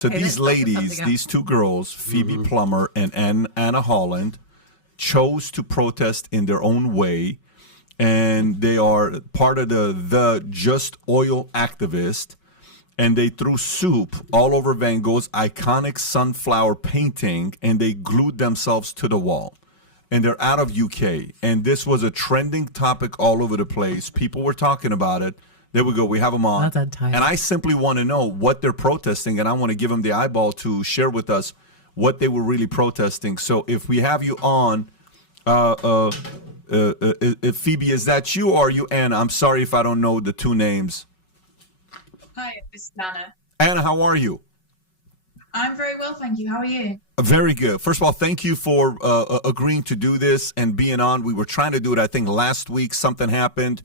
So Okay, these let's look ladies, something up. these two girls, Phoebe Plummer and Anna Holland, chose to protest in their own way, and they are part of the Just Oil activist, and they threw soup all over Van Gogh's iconic sunflower painting, and they glued themselves to the wall. And they're out of UK, and this was a trending topic all over the place. People were talking about it. There we go. We have them on. Well done, Ty. And I simply want to know what they're protesting, and I want to give them the eyeball to share with us what they were really protesting. So if we have you on, Phoebe, is that you or are you Anna? I'm sorry if I don't know the two names. Hi, this is Anna. Anna, how are you? I'm very well, thank you. How are you? Very good. First of all, thank you for agreeing to do this and being on. We were trying to do it, I think, last week. Something happened.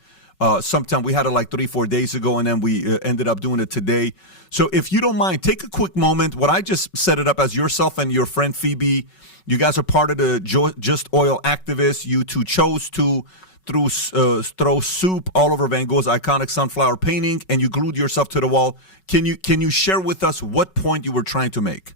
Sometime we had it like 3-4 days ago, and then we ended up doing it today. So if you don't mind, take a quick moment. What I just set it up as yourself and your friend Phoebe. You guys are part of the Just Oil activists. You two chose to throw soup all over Van Gogh's iconic sunflower painting, and you glued yourself to the wall. Can you share with us what point you were trying to make?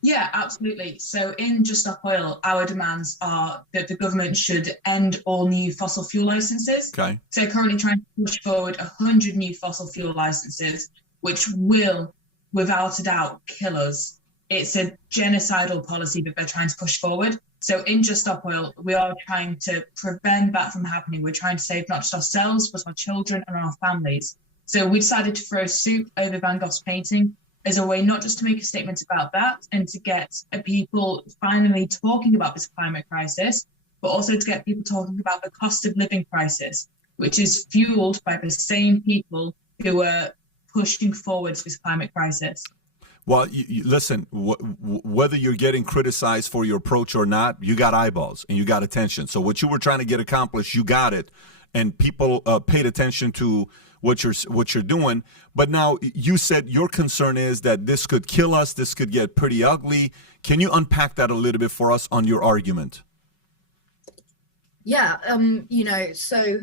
Yeah, absolutely. So in Just Stop Oil, our demands are that the government should end all new fossil fuel licenses. Okay. So currently trying to push forward 100 new fossil fuel licenses, which will, without a doubt, kill us. It's a genocidal policy that they're trying to push forward. So in Just Stop Oil, we are trying to prevent that from happening. We're trying to save not just ourselves, but our children and our families. So we decided to throw soup over Van Gogh's painting as a way not just to make a statement about that and to get people finally talking about this climate crisis, but also to get people talking about the cost of living crisis, which is fueled by the same people who are pushing forward this climate crisis. Well, listen, whether you're getting criticized for your approach or not, you got eyeballs and you got attention. So what you were trying to get accomplished, you got it. And people paid attention to what you're doing. But now you said your concern is that this could kill us. This could get pretty ugly. Can you unpack that a little bit for us on your argument? Yeah, so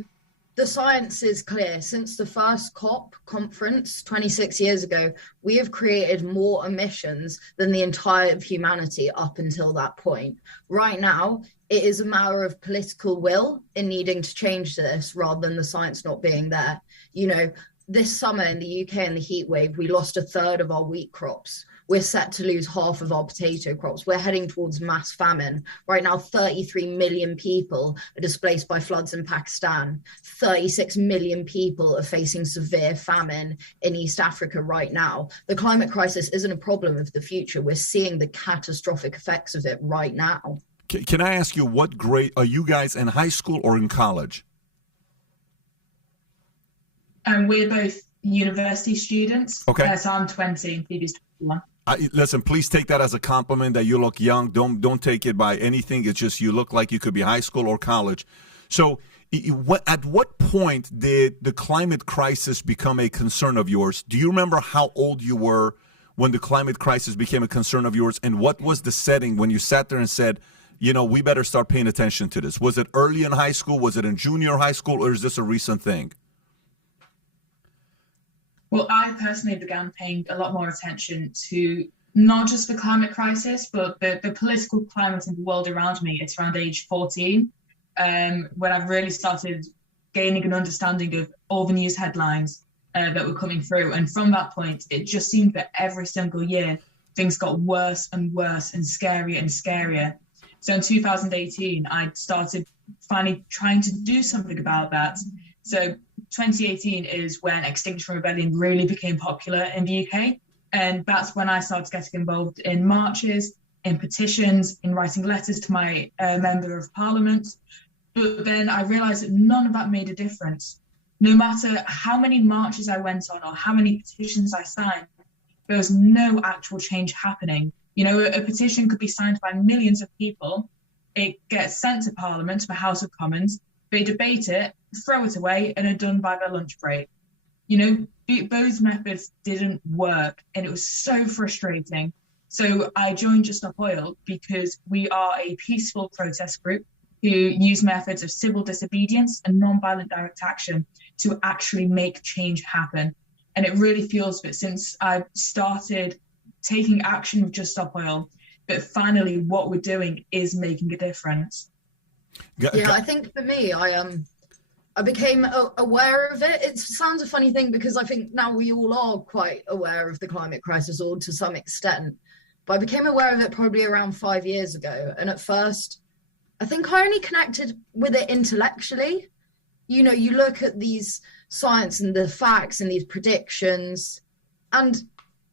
the science is clear. Since the first COP conference 26 years ago, we have created more emissions than the entire of humanity up until that point. Right now, it is a matter of political will in needing to change this rather than the science not being there. This summer in the UK in the heat wave, we lost a third of our wheat crops. We're set to lose half of our potato crops. We're heading towards mass famine. Right now, 33 million people are displaced by floods in Pakistan. 36 million people are facing severe famine in East Africa right now. The climate crisis isn't a problem of the future. We're seeing the catastrophic effects of it right now. Can I ask you, what grade are you guys, in high school or in college? We're both university students. Okay. So I'm 20 and Phoebe's 21. Listen, please take that as a compliment that you look young. Don't take it by anything. It's just you look like you could be high school or college. So at what point did the climate crisis become a concern of yours? Do you remember how old you were when the climate crisis became a concern of yours? And what was the setting when you sat there and said, we better start paying attention to this? Was it early in high school? Was it in junior high school? Or is this a recent thing? Well, I personally began paying a lot more attention to not just the climate crisis, but the political climate in the world around me. It's around age 14, when I really started gaining an understanding of all the news headlines that were coming through. And from that point, it just seemed that every single year, things got worse and worse and scarier and scarier. So in 2018, I started finally trying to do something about that. So 2018 is when Extinction Rebellion really became popular in the UK. And that's when I started getting involved in marches, in petitions, in writing letters to my member of parliament. But then I realized that none of that made a difference. No matter how many marches I went on or how many petitions I signed, there was no actual change happening. A petition could be signed by millions of people. It gets sent to Parliament, to the House of Commons. They debate it, throw it away, and are done by their lunch break. Those methods didn't work, and it was so frustrating. So I joined Just Stop Oil because we are a peaceful protest group who use methods of civil disobedience and non-violent direct action to actually make change happen. And it really feels that since I started taking action with Just Stop Oil, that finally what we're doing is making a difference. Yeah, I think for me, I became aware of it. It sounds a funny thing because I think now we all are quite aware of the climate crisis, or to some extent. But I became aware of it probably around 5 years ago. And at first, I think I only connected with it intellectually. You know, you look at these science and the facts and these predictions, and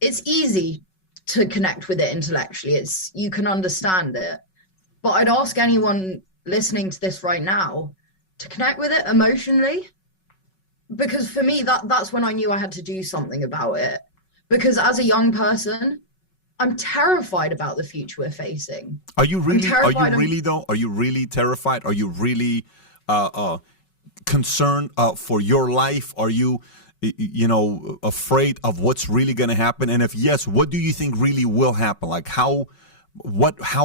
it's easy to connect with it intellectually. You can understand it. But I'd ask anyone listening to this right now to connect with it emotionally, because for me that's when I knew I had to do something about it. Because as a young person, I'm terrified about the future we're facing. Are you really though? Are you really terrified? Are you really concerned for your life? Are you afraid of what's really going to happen? And if yes, what do you think really will happen? Like how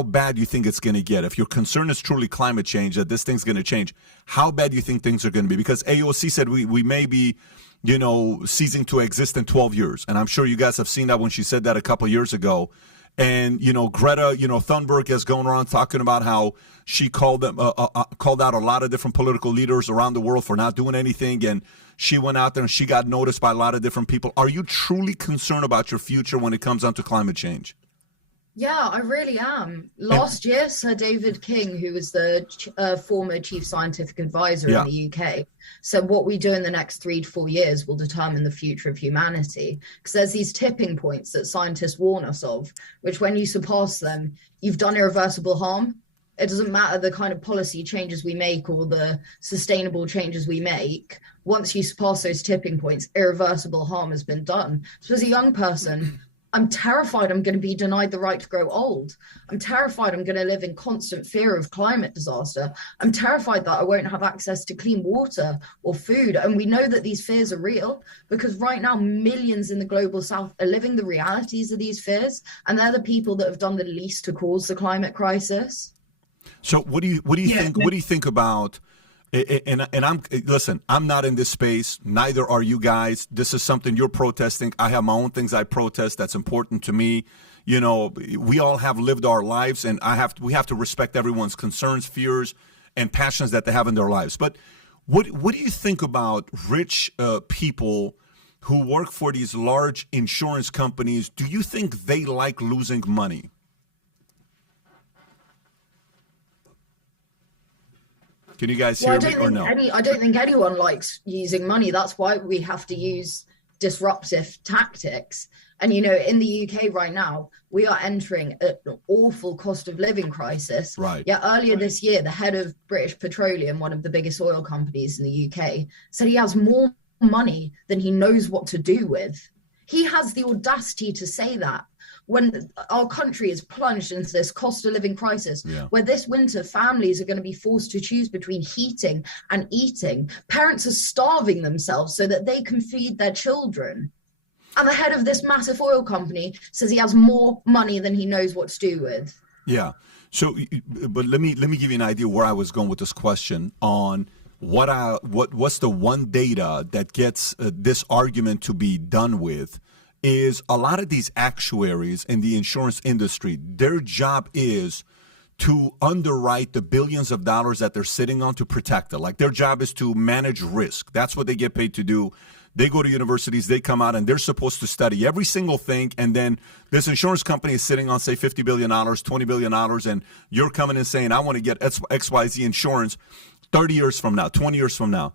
bad do you think it's going to get? If your concern is truly climate change, that this thing's going to change, how bad do you think things are going to be? Because AOC said we may be, ceasing to exist in 12 years. And I'm sure you guys have seen that when she said that a couple years ago. And, Greta, Thunberg has gone around talking about how she called out a lot of different political leaders around the world for not doing anything. And she went out there and she got noticed by a lot of different people. Are you truly concerned about your future when it comes down to climate change? Yeah, I really am. Last year, Sir David King, who was the former chief scientific advisor in the UK, said what we do in the next 3 to 4 years will determine the future of humanity. Because there's these tipping points that scientists warn us of, which when you surpass them, you've done irreversible harm. It doesn't matter the kind of policy changes we make or the sustainable changes we make. Once you surpass those tipping points, irreversible harm has been done. So as a young person, I'm terrified I'm going to be denied the right to grow old. I'm terrified I'm going to live in constant fear of climate disaster. I'm terrified that I won't have access to clean water or food. And we know that these fears are real because right now millions in the global south are living the realities of these fears. And they're the people that have done the least to cause the climate crisis. So what do you think? What do you think about? And I'm not in this space. Neither are you guys. This is something you're protesting. I have my own things I protest. That's important to me. We all have lived our lives, and we have to respect everyone's concerns, fears, and passions that they have in their lives. But what do you think about rich people who work for these large insurance companies? Do you think they like losing money? Can you guys hear me or no? I don't think anyone likes using money. That's why we have to use disruptive tactics. And, in the UK right now, we are entering an awful cost of living crisis. Right. Yeah, earlier this year, the head of British Petroleum, one of the biggest oil companies in the UK, said he has more money than he knows what to do with. He has the audacity to say that when our country is plunged into this cost of living crisis, where this winter families are going to be forced to choose between heating and eating. Parents are starving themselves so that they can feed their children. And the head of this massive oil company says he has more money than he knows what to do with. Yeah. So, but let me give you an idea where I was going with this question on what's the one data that gets this argument to be done with. Is a lot of these actuaries in the insurance industry, their job is to underwrite the billions of dollars that they're sitting on to protect it. Like their job is to manage risk. That's what they get paid to do. They go to universities, they come out, and they're supposed to study every single thing. And then this insurance company is sitting on, say, $50 billion, $20 billion, and you're coming and saying, I want to get XYZ insurance 30 years from now, 20 years from now.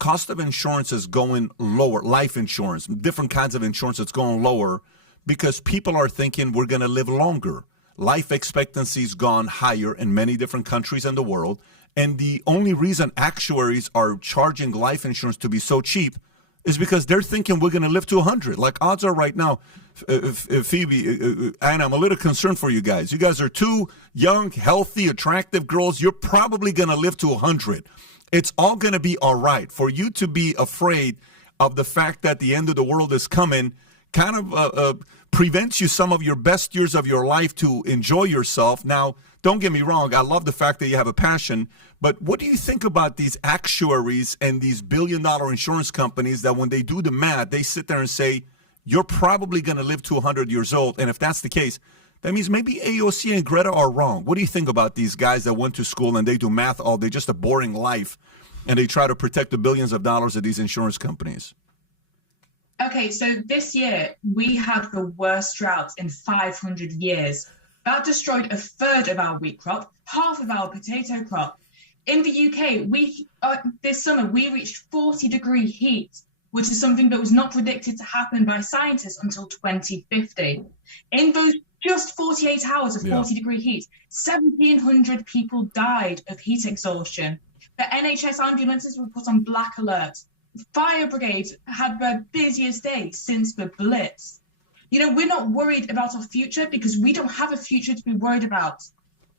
Cost of insurance is going lower. Life insurance, different kinds of insurance, it's going lower because people are thinking we're going to live longer. Life expectancy has gone higher in many different countries in the world. And the only reason actuaries are charging life insurance to be so cheap is because they're thinking we're going to live to 100. Like odds are right now, Phoebe, Anna, I'm a little concerned for you guys. You guys are two young, healthy, attractive girls. You're probably going to live to 100. It's all going to be all right. For you to be afraid of the fact that the end of the world is coming kind of prevents you some of your best years of your life to enjoy yourself. Now, don't get me wrong, I love the fact that you have a passion, but what do you think about these actuaries and these billion-dollar insurance companies that when they do the math, they sit there and say, you're probably going to live to 100 years old, and if that's the case, that means maybe AOC and Greta are wrong. What do you think about these guys that went to school and they do math all day, just a boring life, and they try to protect the billions of dollars of these insurance companies? Okay, so this year we had the worst drought in 500 years. That destroyed a third of our wheat crop, half of our potato crop. In the UK, this summer we reached 40-degree heat, which is something that was not predicted to happen by scientists until 2050. In those just 48 hours of 40-degree heat, 1,700 people died of heat exhaustion. The NHS ambulances were put on black alert. Fire brigades had their busiest day since the Blitz. You know, we're not worried about our future because we don't have a future to be worried about.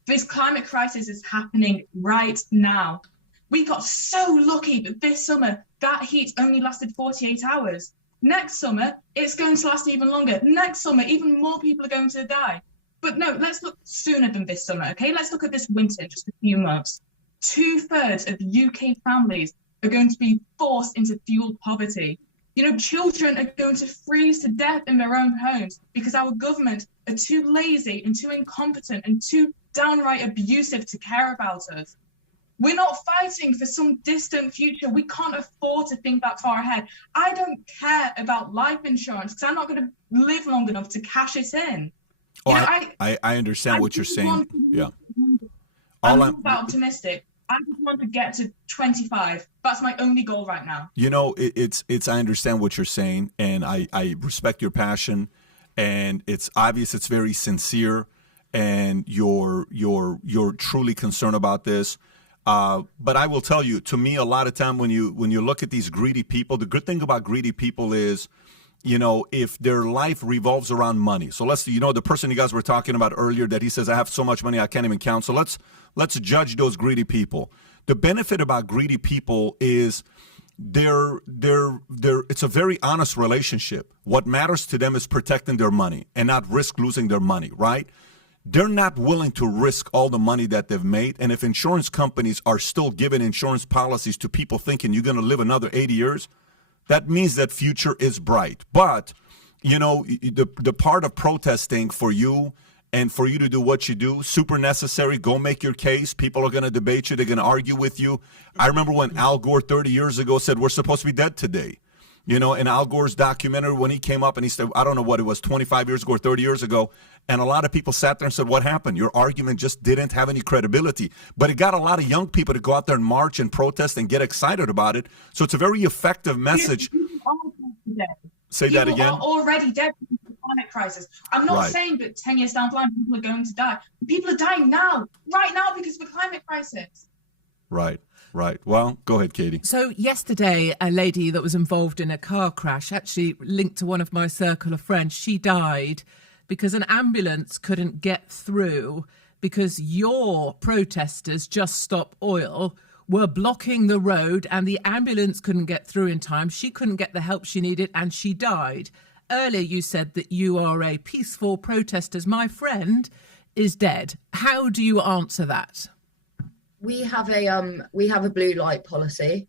This climate crisis is happening right now. We got so lucky that this summer, that heat only lasted 48 hours. Next summer, it's going to last even longer. Next summer, even more people are going to die. But no, let's look sooner than this summer, okay? Let's look at this winter, just a few months. 2/3 of UK families are going to be forced into fuel poverty. You know, children are going to freeze to death in their own homes because our government are too lazy and too incompetent and too downright abusive to care about us. We're not fighting for some distant future. We can't afford to think that far ahead. I don't care about life insurance because I'm not going to live long enough to cash it in. Oh, I understand what you're saying. Yeah. I'm not optimistic. I just want to get to 25. That's my only goal right now. You know, it's I understand what you're saying, and I respect your passion, and it's obvious, it's very sincere, and you're truly concerned about this. But I will tell you, to me, a lot of time when you look at these greedy people, the good thing about greedy people is, you know, if their life revolves around money. So let's, you know, the person you guys were talking about earlier that he says, I have so much money I can't even count. So let's judge those greedy people. The benefit about greedy people is it's a very honest relationship. What matters to them is protecting their money and not risk losing their money, right? They're not willing to risk all the money that they've made. And if insurance companies are still giving insurance policies to people thinking you're going to live another 80 years, that means that future is bright. But, you know, the part of protesting for you and for you to do what you do, super necessary. Go make your case. People are going to debate you. They're going to argue with you. I remember when Al Gore 30 years ago said, we're supposed to be dead today. You know, in Al Gore's documentary, when he came up and he said, I don't know what it was, 25 years ago or 30 years ago, and a lot of people sat there and said, what happened? Your argument just didn't have any credibility. But it got a lot of young people to go out there and march and protest and get excited about it. So it's a very effective message. Say that again. People are already dead from the climate crisis. I'm not saying that 10 years down the line, people are going to die. People are dying now, right now, because of the climate crisis. Right. Well, go ahead, Katie. So yesterday, a lady that was involved in a car crash, actually linked to one of my circle of friends, she died because an ambulance couldn't get through because your protesters, Just Stop Oil, were blocking the road and the ambulance couldn't get through in time. She couldn't get the help she needed and she died. Earlier, you said that you are a peaceful protester. My friend is dead. How do you answer that? We have a blue light policy,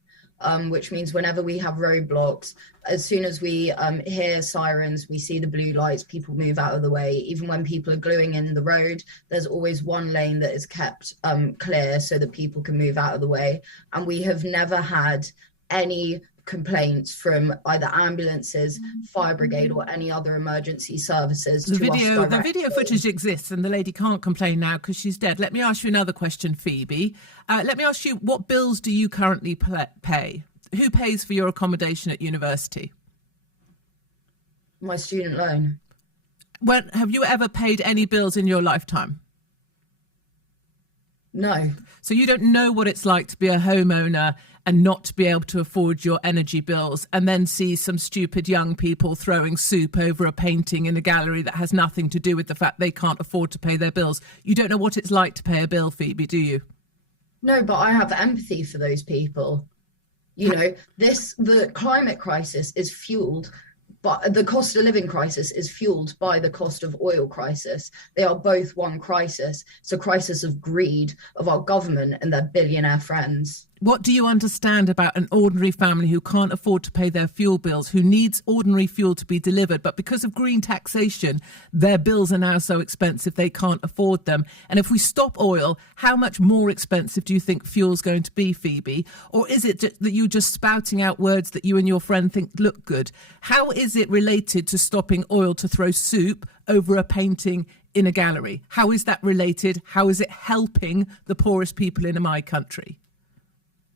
which means whenever we have roadblocks, as soon as we hear sirens, we see the blue lights, people move out of the way. Even when people are gluing in the road, there's always one lane that is kept clear so that people can move out of the way. And we have never had any complaints from either ambulances, fire brigade, or any other emergency services. The video footage exists and the lady can't complain now because she's dead. Let me ask you another question, Phoebe. Let me ask you, what bills do you currently pay? Who pays for your accommodation at university? My student loan. Well, have you ever paid any bills in your lifetime? No. So you don't know what it's like to be a homeowner and not to be able to afford your energy bills and then see some stupid young people throwing soup over a painting in a gallery that has nothing to do with the fact they can't afford to pay their bills. You don't know what it's like to pay a bill, Phoebe, do you? No, but I have empathy for those people. You know, the climate crisis is fueled But the cost of living crisis is fueled by the cost of oil crisis. They are both one crisis. It's a crisis of greed of our government and their billionaire friends. What do you understand about an ordinary family who can't afford to pay their fuel bills, who needs ordinary fuel to be delivered, but because of green taxation, their bills are now so expensive they can't afford them? And if we stop oil, how much more expensive do you think fuel's going to be, Phoebe? Or is it that you're just spouting out words that you and your friend think look good? How is it related to stopping oil to throw soup over a painting in a gallery? How is that related? How is it helping the poorest people in my country?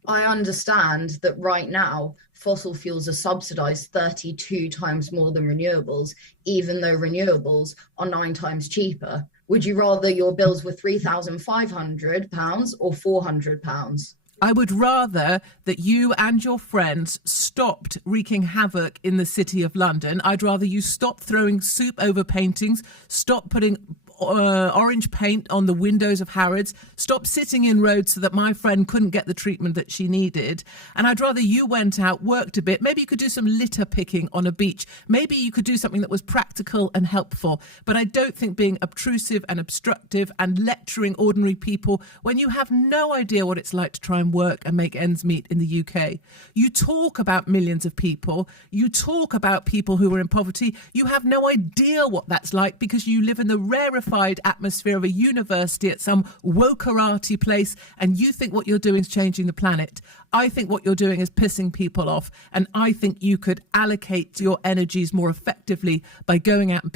I understand that right now fossil fuels are subsidized 32 times more than renewables, even though renewables are 9 times cheaper. Would you rather your bills were £3,500 or £400? I would rather that you and your friends stopped wreaking havoc in the City of London. I'd rather you stop throwing soup over paintings, stop putting orange paint on the windows of Harrods, stop sitting in roads so that my friend couldn't get the treatment that she needed. And I'd rather you went out, worked a bit. Maybe you could do some litter picking on a beach. Maybe you could do something that was practical and helpful. But I don't think being obtrusive and obstructive and lecturing ordinary people when you have no idea what it's like to try and work and make ends meet in the UK. You talk about millions of people. You talk about people who are in poverty. You have no idea what that's like because you live in the rarefied atmosphere of a university at some wokerati place, and you think what you're doing is changing the planet. I think what you're doing is pissing people off, and I think you could allocate your energies more effectively by going out and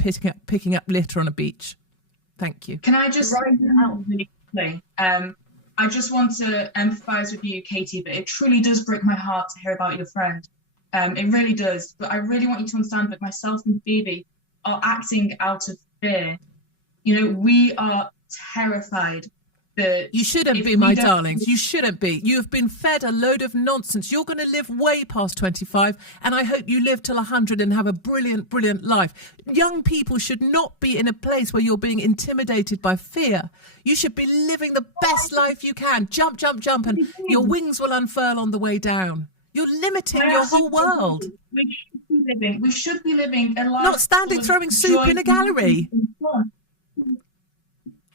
picking up litter on a beach. Thank you. Can I just write it out really quickly? I just want to empathise with you, Katie, but it truly does break my heart to hear about your friend. It really does. But I really want you to understand that myself and Phoebe are acting out of fear. You know, we are terrified that... You shouldn't be, my darlings. You shouldn't be. You have been fed a load of nonsense. You're going to live way past 25, and I hope you live till 100 and have a brilliant, brilliant life. Young people should not be in a place where you're being intimidated by fear. You should be living the best life you can. Jump, jump, jump, and your wings will unfurl on the way down. You're limiting your whole world. We should be living a life... Not standing throwing soup in a gallery.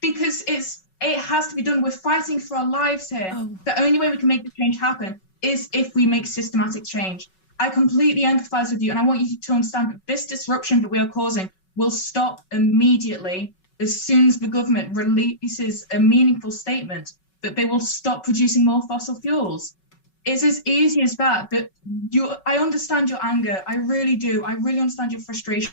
Because it has to be done. We're fighting for our lives here. The only way we can make the change happen is if we make systematic change. I completely empathise with you, and I want you to understand that this disruption that we are causing will stop immediately as soon as the government releases a meaningful statement that they will stop producing more fossil fuels. It's as easy as that. But I understand your anger. I really do. I really understand your frustration.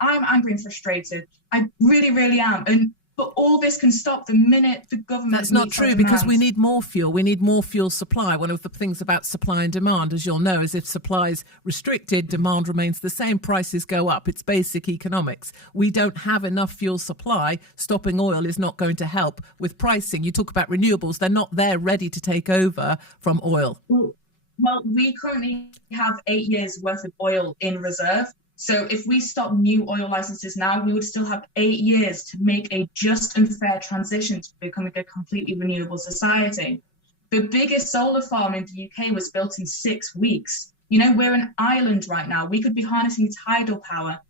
I'm angry and frustrated. I really, really am. But all this can stop the minute the government... That's not true, because we need more fuel. We need more fuel supply. One of the things about supply and demand, as you'll know, is if supply is restricted, demand remains the same, prices go up. It's basic economics. We don't have enough fuel supply. Stopping oil is not going to help with pricing. You talk about renewables. They're not there ready to take over from oil. Well, we currently have 8 years worth of oil in reserve. So if we stop new oil licenses now, we would still have 8 years to make a just and fair transition to becoming a completely renewable society. The biggest solar farm in the UK was built in 6 weeks. You know, we're an island right now. We could be harnessing tidal power.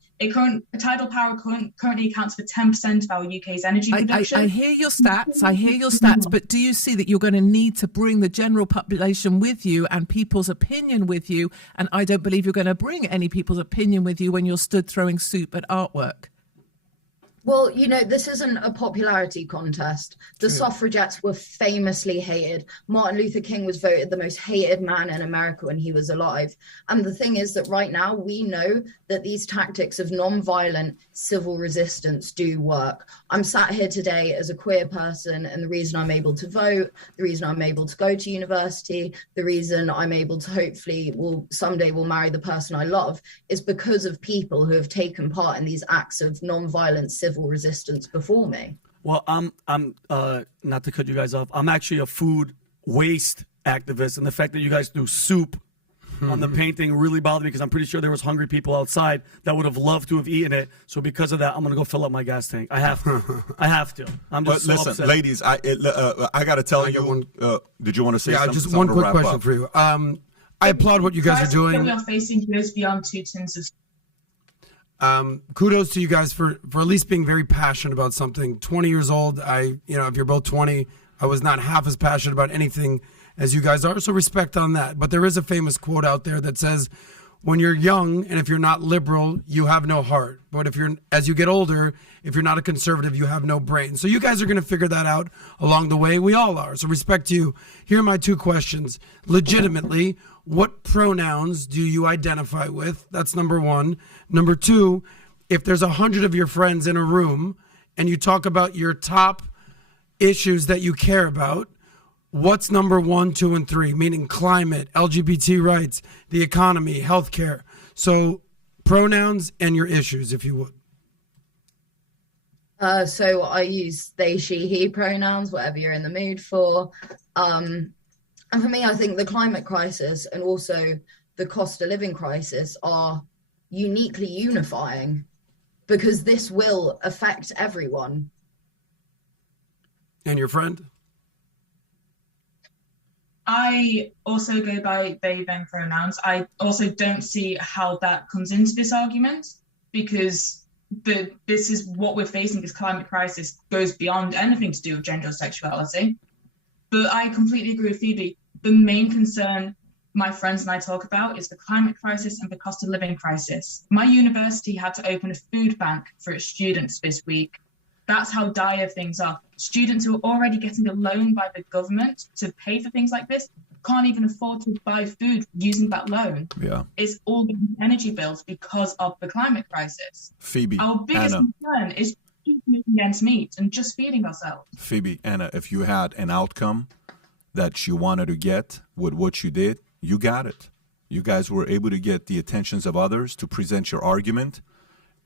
Tidal power currently accounts for 10% of our UK's energy production. I hear your stats, but do you see that you're going to need to bring the general population with you and people's opinion with you? And I don't believe you're going to bring any people's opinion with you when you're stood throwing soup at artwork. Well, you know, this isn't a popularity contest. The suffragettes were famously hated. Martin Luther King was voted the most hated man in America when he was alive. And the thing is that right now we know that these tactics of non-violent civil resistance do work. I'm sat here today as a queer person, and the reason I'm able to vote, the reason I'm able to go to university, the reason I'm able to hopefully someday will marry the person I love is because of people who have taken part in these acts of non-violent civil resistance before me. Well, I'm not to cut you guys off, I'm actually a food waste activist, and the fact that you guys do soup on the painting really bothered me because I'm pretty sure there was hungry people outside that would have loved to have eaten it. So because of that, I'm gonna go fill up my gas tank. I have to. I'm just listen, upset. ladies, I got to tell you. Did you want to say something? Just one quick question for you. I applaud what you guys are doing. We are facing goes beyond 2 tons of... kudos to you guys for at least being very passionate about something. 20 years old, if you're both 20, I was not half as passionate about anything as you guys are, so respect on that. But there is a famous quote out there that says, when you're young and if you're not liberal, you have no heart. But as you get older, if you're not a conservative, you have no brain. So you guys are going to figure that out along the way. We all are. So respect to you. Here are my two questions. Legitimately, what pronouns do you identify with? That's number one. Number two, if there's 100 of your friends in a room and you talk about your top issues that you care about, what's number 1, 2, and 3? Meaning climate, LGBT rights, the economy, healthcare. So pronouns and your issues, if you would. So I use they, she, he pronouns, whatever you're in the mood for. And for me, I think the climate crisis and also the cost of living crisis are uniquely unifying because this will affect everyone. And your friend? I also go by they, them pronouns. I also don't see how that comes into this argument because this is what we're facing. This climate crisis goes beyond anything to do with gender or sexuality. But I completely agree with Phoebe. The main concern my friends and I talk about is the climate crisis and the cost of living crisis. My university had to open a food bank for its students this week. That's how dire things are. Students who are already getting a loan by the government to pay for things like this can't even afford to buy food using that loan. Yeah. It's all energy bills because of the climate crisis. Phoebe, Our biggest Anna. concern is eating against meat and just feeding ourselves. Phoebe, Anna, if you had an outcome that you wanted to get with what you did, you got it. You guys were able to get the attentions of others to present your argument.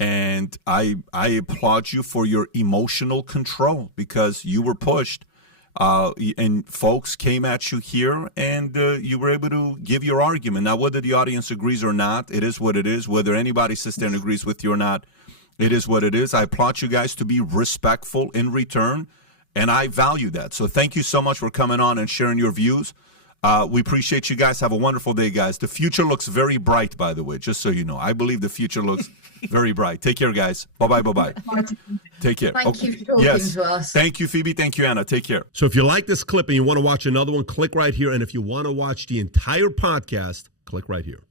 And I applaud you for your emotional control because you were pushed and folks came at you here and you were able to give your argument. Now, whether the audience agrees or not, it is what it is. Whether anybody sits there and agrees with you or not, it is what it is. I applaud you guys to be respectful in return, and I value that. So thank you so much for coming on and sharing your views. We appreciate you guys. Have a wonderful day, guys. The future looks very bright, by the way, just so you know. I believe the future looks very bright. Take care, guys. Bye-bye, bye-bye. Take care. Thank you for talking to us. Thank you, Phoebe. Thank you, Anna. Take care. So if you like this clip and you want to watch another one, click right here. And if you want to watch the entire podcast, click right here.